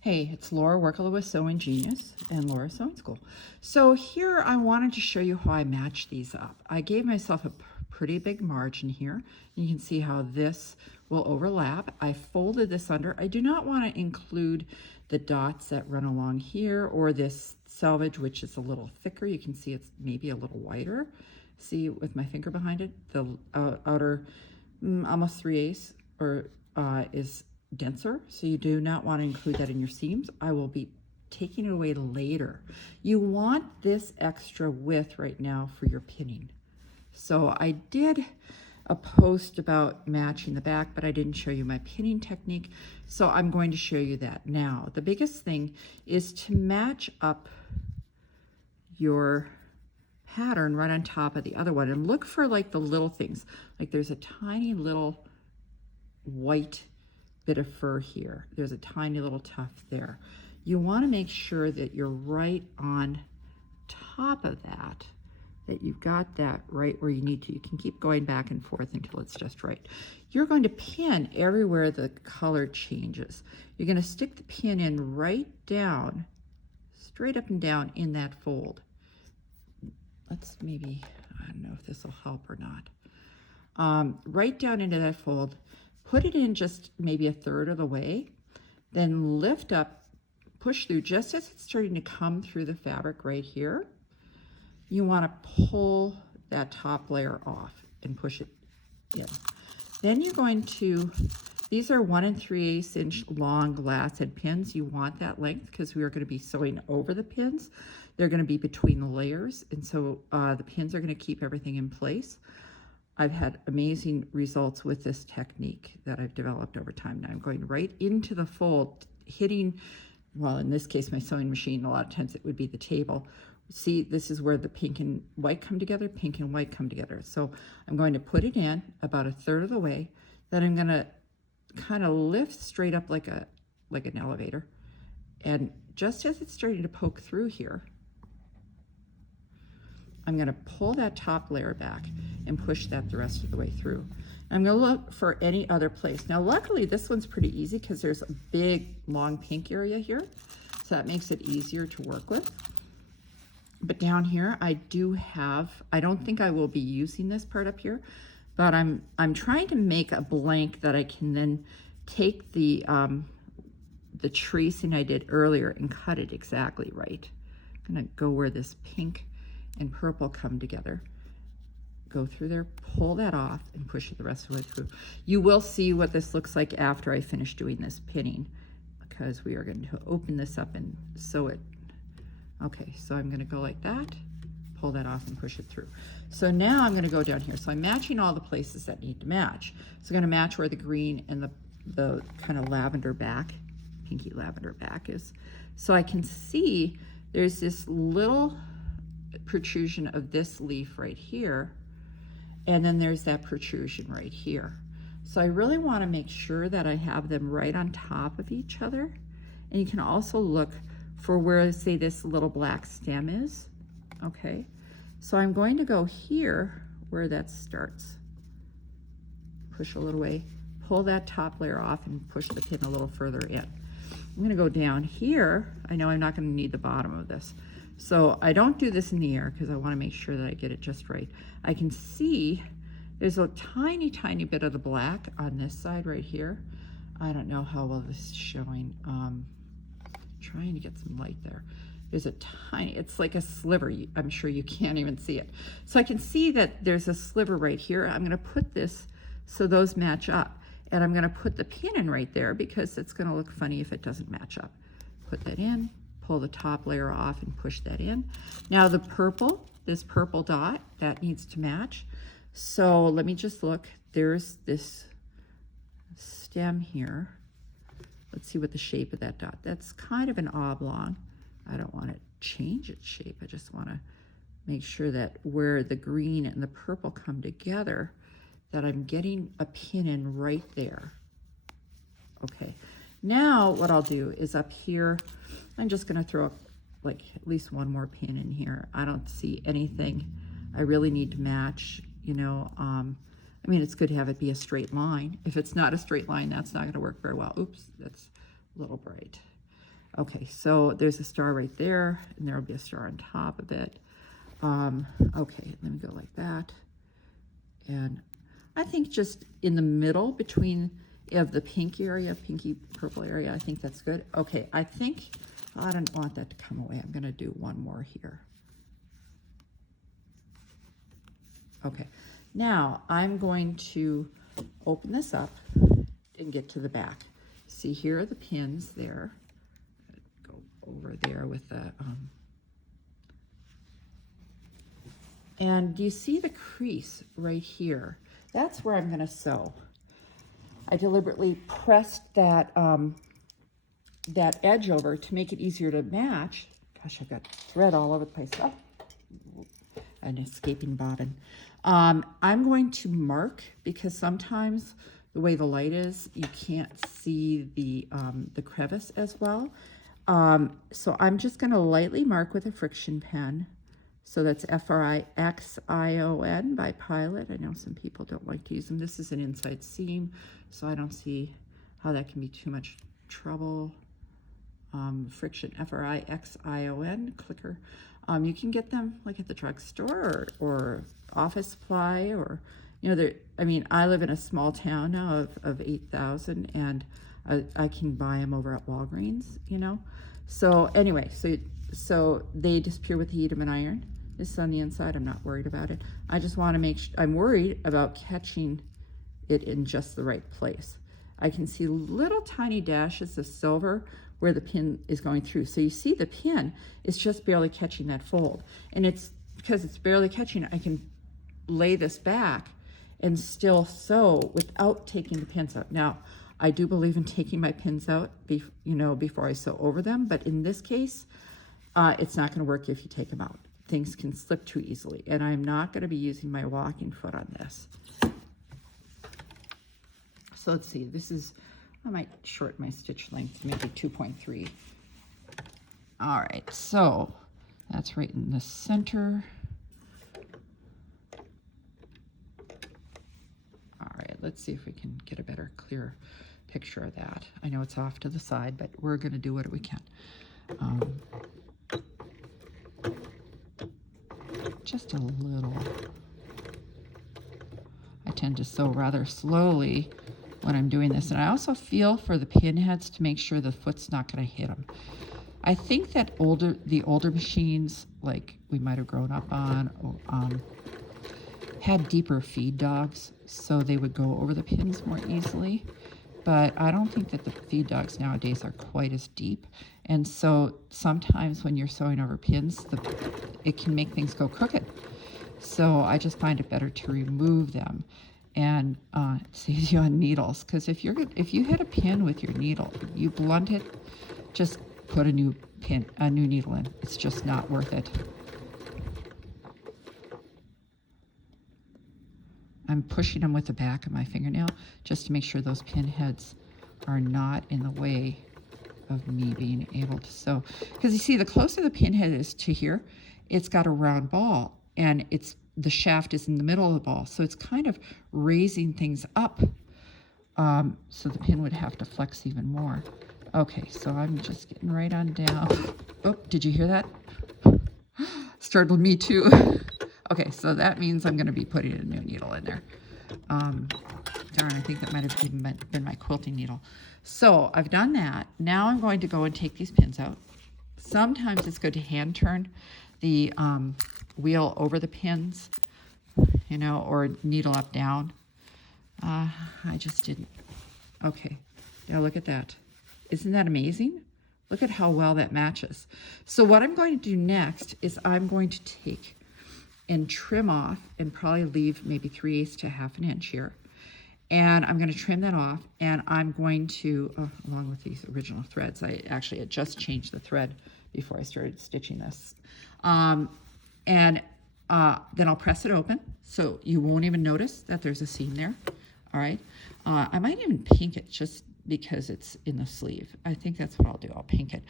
Hey, it's Laura Workala with Sewing Genius and Laura Sewing School. So here I wanted to show you how I match these up. I gave myself a pretty big margin here. You can see how this will overlap. I folded this under. I do not want to include the dots that run along here or this selvage, which is a little thicker. You can see it's maybe a little whiter. See with my finger behind it, the outer almost 3/8 or is denser, so you do not want to include that in your seams. I will be taking it away later. You want this extra width right now for your pinning. So I did a post about matching the back, but I didn't show you my pinning technique, so I'm going to show you that now. The biggest thing is to match up your pattern right on top of the other one and look for like the little things. Like there's a tiny little white bit of fur here. There's a tiny little tuft there. You want to make sure that you're right on top of that, that you've got that right where you need to. You can keep going back and forth until it's just right. You're going to pin everywhere the color changes. You're going to stick the pin in right down, straight up and down in that fold. Let's maybe, I don't know if this will help or not. Right down into that fold. Put it in just maybe a third of the way, then lift up, push through just as it's starting to come through the fabric right here. You want to pull that top layer off and push it in. Then you're going to, these are 1 3/8 inch long glass head pins. You want that length because we are going to be sewing over the pins. They're going to be between the layers, and so the pins are going to keep everything in place. I've had amazing results with this technique that I've developed over time. Now I'm going right into the fold, hitting, well, in this case, my sewing machine, a lot of times it would be the table. See, this is where the pink and white come together, pink and white come together. So I'm going to put it in about a third of the way. Then I'm going to kind of lift straight up like an elevator. And just as it's starting to poke through here, I'm going to pull that top layer back and push that the rest of the way through. I'm going to look for any other place. Now, luckily, this one's pretty easy because there's a big, long pink area here, so that makes it easier to work with. But down here, I do have, I don't think I will be using this part up here, but I'm trying to make a blank that I can then take the tracing I did earlier and cut it exactly right. I'm going to go where this pink and purple come together, go through there, pull that off, and push it the rest of the way through. You will see what this looks like after I finish doing this pinning, because we are going to open this up and sew it. Okay, so I'm going to go like that, pull that off, and push it through. So now I'm going to go down here. So I'm matching all the places that need to match. So I'm going to match where the green and the kind of lavender back, pinky lavender back is. So I can see there's this little protrusion of this leaf right here, and then there's that protrusion right here. So I really want to make sure that I have them right on top of each other. And you can also look for where, say, this little black stem is. Okay, so I'm going to go here where that starts, push a little way, pull that top layer off, and push the pin a little further in. I'm going to go down here. I know I'm not going to need the bottom of this, so I don't do this in the air because I want to make sure that I get it just right. I can see there's a tiny, tiny bit of the black on this side right here. I don't know how well this is showing. Trying to get some light there. There's a tiny, it's like a sliver. I'm sure you can't even see it. So I can see that there's a sliver right here. I'm going to put this so those match up. And I'm going to put the pin in right there because it's going to look funny if it doesn't match up. Put that in, pull the top layer off, and push that in. Now the purple, this purple dot, that needs to match. So let me just look. There's this stem here. Let's see what the shape of that dot. That's kind of an oblong. I don't want to change its shape. I just want to make sure that where the green and the purple come together, that I'm getting a pin in right there. Okay, now what I'll do is up here, I'm just going to throw like at least one more pin in here. I don't see anything I really need to match, you know. I mean, it's good to have it be a straight line. If it's not a straight line, that's not going to work very well. Oops, that's a little bright. Okay, so there's a star right there, and there will be a star on top of it. Okay, let me go like that. And I think just in the middle between of the pink area, pinky purple area, I think that's good. Okay, I think I don't want that to come away. I'm gonna do one more here. Okay, now I'm going to open this up and get to the back. See, here are the pins there. Go over there with the, and do you see the crease right here? That's where I'm gonna sew. I deliberately pressed that, that edge over to make it easier to match. Gosh, I've got thread all over the place. Oh, an escaping bobbin. I'm going to mark because sometimes the way the light is, you can't see the crevice as well. So I'm just going to lightly mark with a friction pen. So that's Frixion by Pilot. I know some people don't like to use them. This is an inside seam, so I don't see how that can be too much trouble. Friction, Frixion clicker. You can get them like at the drugstore or office supply, or, you know, I mean, I live in a small town now of 8,000, and I can buy them over at Walgreens, you know. So anyway, so they disappear with the heat of an iron. This is on the inside. I'm not worried about it. I just want to make sure, I'm worried about catching it in just the right place. I can see little tiny dashes of silver where the pin is going through. So you see the pin is just barely catching that fold. And it's because it's barely catching, I can lay this back and still sew without taking the pins out. Now, I do believe in taking my pins out, you know, before I sew over them, but in this case, it's not going to work if you take them out. Things can slip too easily, and I'm not going to be using my walking foot on this. So let's see, this is, I might shorten my stitch length to maybe 2.3. All right, so that's right in the center. All right, let's see if we can get a better, clear picture of that. I know it's off to the side, but we're going to do what we can. Just a little. I tend to sew rather slowly when I'm doing this, and I also feel for the pin heads to make sure the foot's not going to hit them. I think that the older machines, like we might have grown up on, had deeper feed dogs, so they would go over the pins more easily. But I don't think that the feed dogs nowadays are quite as deep, and so sometimes when you're sewing over pins, it can make things go crooked. So I just find it better to remove them, and it saves you on needles. Because if you hit a pin with your needle, you blunt it, just put a new needle in. It's just not worth it. I'm pushing them with the back of my fingernail just to make sure those pin heads are not in the way of me being able to sew. Because you see, the closer the pin head is to here, it's got a round ball, and the shaft is in the middle of the ball, so it's kind of raising things up. So the pin would have to flex even more. Okay, so I'm just getting right on down. Oh, did you hear that? Startled me too. Okay, so that means I'm going to be putting a new needle in there. Darn, I think that might have even been my quilting needle. So I've done that. Now I'm going to go and take these pins out. Sometimes it's good to hand turn the wheel over the pins, you know, or needle up down. I just didn't. Okay, now look at that. Isn't that amazing? Look at how well that matches. So what I'm going to do next is I'm going to take and trim off and probably leave maybe 3/8 to 1/2 inch here. And I'm going to trim that off, and I'm going to, along with these original threads, I actually had just changed the thread before I started stitching this. Then I'll press it open so you won't even notice that there's a seam there. All right. I might even pink it just because it's in the sleeve. I think that's what I'll do. I'll pink it.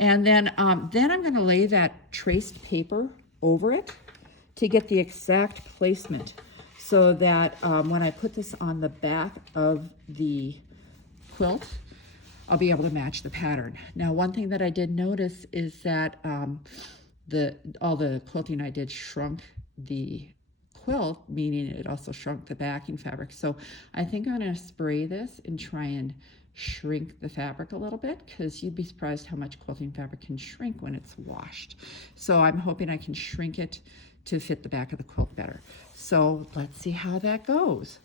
And then I'm going to lay that traced paper over it to get the exact placement, so that when I put this on the back of the quilt, I'll be able to match the pattern. Now, one thing that I did notice is that all the quilting I did shrunk the quilt, meaning it also shrunk the backing fabric. So I think I'm going to spray this and try and shrink the fabric a little bit, because you'd be surprised how much quilting fabric can shrink when it's washed. So I'm hoping I can shrink it to fit the back of the quilt better. So let's see how that goes.